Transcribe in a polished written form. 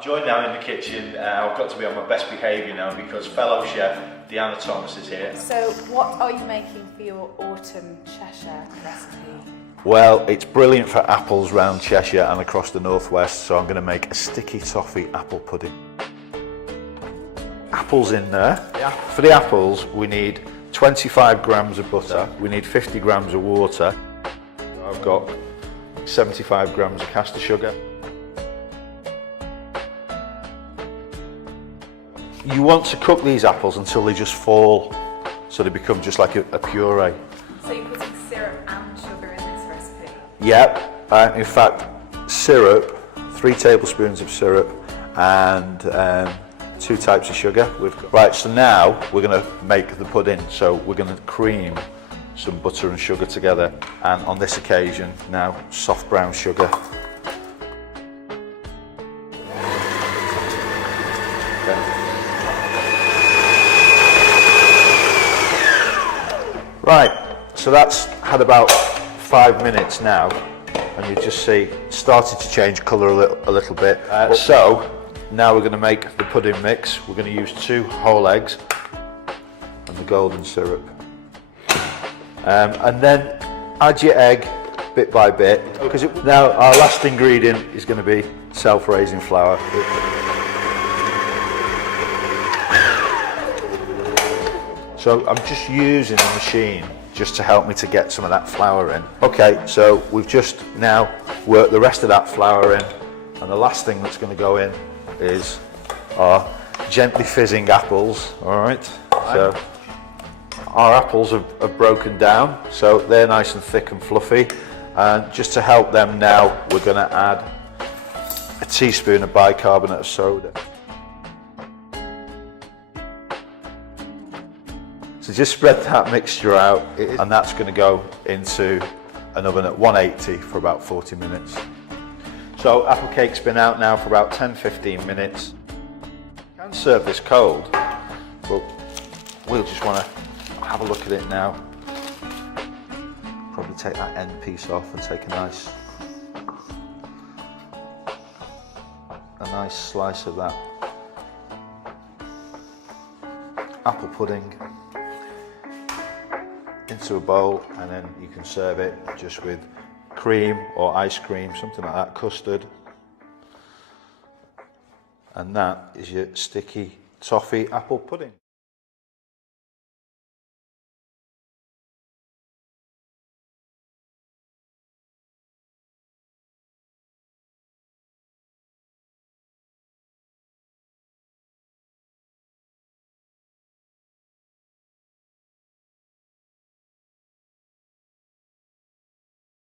I'm joined now in the kitchen. I've got to be on my best behaviour now because fellow chef Deanna Thomas is here. So what are you making for your autumn Cheshire recipe? Well, it's brilliant for apples round Cheshire and across the northwest, so I'm going to make a sticky toffee apple pudding. Apples in there. Yeah. For the apples we need 25 grams of butter, we need 50 grams of water. I've got 75 grams of caster sugar. You want to cook these apples until they just fall, so they become just like a puree. So you're putting syrup and sugar in this recipe? Yep, in fact, syrup, 3 tablespoons of syrup and 2 types of sugar. Right, so now we're going to make the pudding. So we're going to cream some butter and sugar together, and on this occasion now soft brown sugar. Right, so that's had about 5 minutes now, and you just see it's started to change colour a little bit. So now we're going to make the pudding mix. We're going to use 2 whole eggs and the golden syrup, and then add your egg bit by bit. Because now our last ingredient is going to be self-raising flour. So I'm just using the machine just to help me to get some of that flour in. Okay, so we've just now worked the rest of that flour in, and the last thing that's going to go in is our gently fizzing apples. All right, so our apples have broken down, so they're nice and thick and fluffy, and just to help them now we're going to add a teaspoon of bicarbonate of soda. So just spread that mixture out, and that's going to go into an oven at 180 for about 40 minutes. So apple cake's been out now for about 10-15 minutes. You can serve this cold, but we'll just want to have a look at it now. Probably take that end piece off and take a nice slice of that apple pudding into a bowl, and then you can serve it just with cream or ice cream, something like that, custard. And that is your sticky toffee apple pudding.